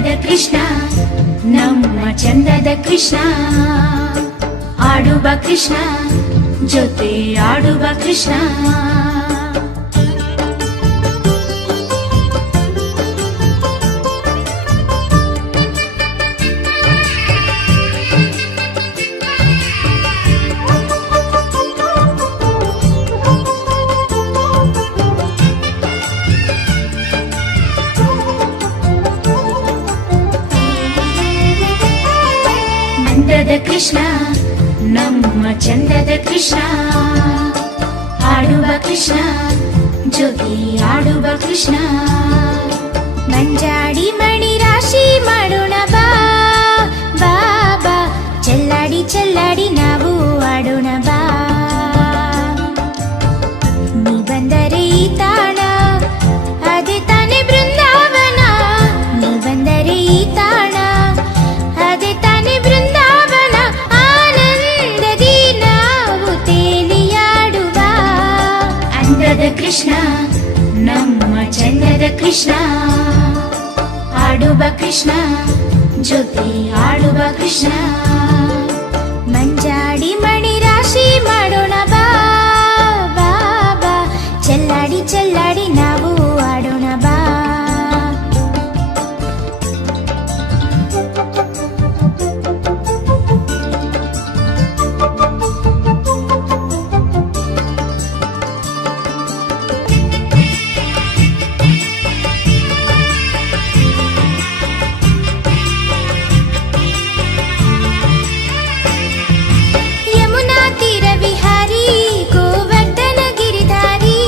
ಅಂದದ ಕೃಷ್ಣ ನಮ್ಮ ಚಂದದ ಕೃಷ್ಣ ಆಡುವ ಕೃಷ್ಣ ಜೊತೆ ಆಡುವ ಕೃಷ್ಣ ಅಂದದ ಕೃಷ್ಣ ನಮ್ಮ ಚಂದದ ಕೃಷ್ಣ ಆಡುವ ಕೃಷ್ಣ ಜೊತೆ ಆಡುವ ಕೃಷ್ಣ ಮಂಜಾಡಿ ಮಣಿ ರಾಶಿ ಮಾಡೋಣ ಬಾ ಬಾಬಾ ಚೆಲ್ಲಾಡಿ ಚೆಲ್ಲಾಡಿ ನಾವು ಆಡೋಣ ಬಾ ನೀ ಬಂದರೆ ಈ ತಾಣ ಅದೇ ತಾನೆ ಬೃಂದಾವನ ನೀ ಬಂದರೆ ಈ ತಾಣ ಅದೇ ತಾನೆ ಬೃಂದಾವನ ಆನಂದದಿ ನಾವು ತೇಲಿಯಾಡುವ ಅಂದದ ಕೃಷ್ಣ ನಮ್ಮ ಚಂದದ ಕೃಷ್ಣ ಆಡುವ ಕೃಷ್ಣ ಜೊತೆ ಆಡುವ ಕೃಷ್ಣ ಮಂಜಾಡಿ ಮಣಿ ರಾಶಿ ಮಾಡೋಣ ಬಾ ಬಾಬಾ ಚೆಲ್ಲಾಡಿ ಚೆಲ್ಲಾಡಿ ನಾವು ಆಡೋಣ ಬಾ ಯಮುನಾ ತೀರ ವಿಹಾರಿ ಗೋವರ್ಧನ ಗಿರಿಧಾರಿ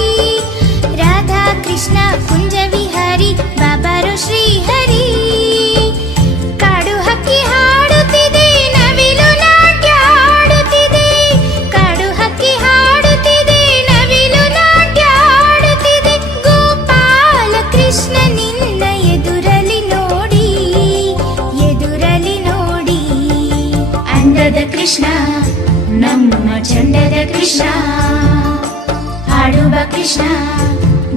ರಾಧಾ ಕೃಷ್ಣ ಕುಂಜ ವಿಹಾರಿ ಬಾಬಾರು ಶ್ರೀಹರಿ ಕಾಡು ಹಕ್ಕಿ ಹಾಡುತ್ತಿದೆ ನವಿಲು ನಾಟ್ಯ ಆಡುತ್ತಿದೆ ಕಾಡು ಹಕ್ಕಿ ಹಾಡುತ್ತಿದೆ ನವಿಲು ನಾಟ್ಯ ಆಡುತ್ತಿದೆ ಗೋಪಾಲ ಕೃಷ್ಣ ನಿನ್ನ ಎದುರಲಿ ನೋಡಿ ಅಂದದ ಕೃಷ್ಣ ನಮ್ಮ ಚಂದದ ಕೃಷ್ಣ ಆಡುವ ಕೃಷ್ಣ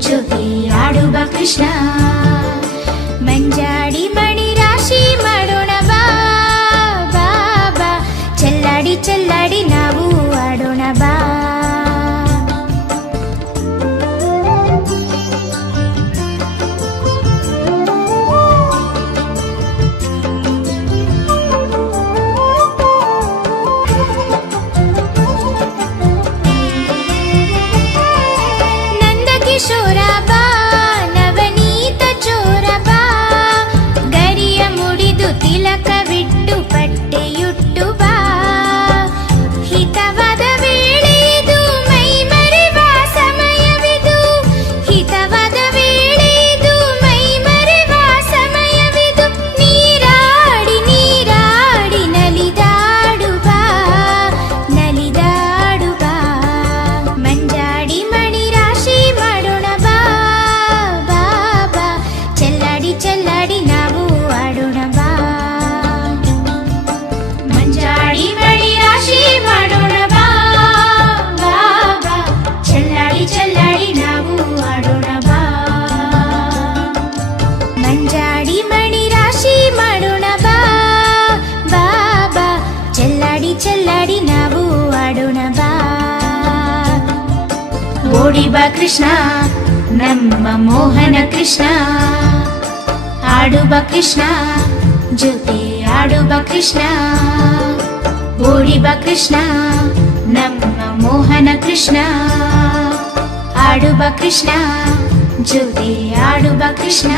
ಜೊತೆ ಆಡುವ ಕೃಷ್ಣ ಮಂಜಾಡಿ ಮಣಿ ರಾಶಿ ಮಾಡೋಣ ಬಾ ಬಾಬಾ ಚೆಲ್ಲಾಡಿ ಚೆಲ್ಲಾಡಿ ನಾವು ಆಡೋಣ ಬಾ ನಂದ ಕಿಶೋರ ಬಾ ನವನೀತ ಚೋರ ಬಾ ಗರಿಯ ಮುಡಿದು ತಿಲಕವಿಟ್ಟು ಪಟ್ಟೆಯುಟ್ಟು ಬಾ ಹಿತವಾದ ವೇಳೆ ಇದು ಮೈ ಮರೆವ ಸಮಯವಿದು ಹಿತವಾದ ವೇಳೆ ಇದು ಮೈ ಮರೆವ ಸಮಯವಿದು ನೀರಾಡಿ ನೀರಾಡಿ ನಲಿದಾಡುವ ಮಂಜಾಡಿ ಮಣಿ ರಾಶಿ ಮಾಡೋಣ ಬಾ ಬಾಬಾ ಚೆಲ್ಲಾಡಿ ಚೆಲ್ಲಾಡಿ ನಾವು ಆಡೋಣ ಬಾ ಮಂಜಾಡಿ ಮಣಿ ರಾಶಿ ಮಾಡೋಣ ಬಾ ಬಾಬಾ ಚೆಲ್ಲಾಡಿ ಚೆಲ್ಲಾಡಿ ನಾವು ಆಡೋಣ ಬಾ ಮಂಜಾಡಿ ಮಣಿ ರಾಶಿ ಮಾಡೋಣ ಬಾ ಬಾಬಾ ಚೆಲ್ಲಾಡಿ ಚೆಲ್ಲಾಡಿ ನಾವು ಆಡೋಣ ಬಾ ಓಡಿ ಬಾ ಕೃಷ್ಣ ನಮ್ಮ ಮೋಹನ ಕೃಷ್ಣ ಆಡುವ ಕೃಷ್ಣ ಜೊತೆ ಆಡುವ ಕೃಷ್ಣ ಓಡಿ ಬಾ ಕೃಷ್ಣ ನಮ್ಮ ಮೋಹನ ಕೃಷ್ಣ ಆಡುವ ಕೃಷ್ಣ ಜೊತೆ ಆಡುವ ಕೃಷ್ಣ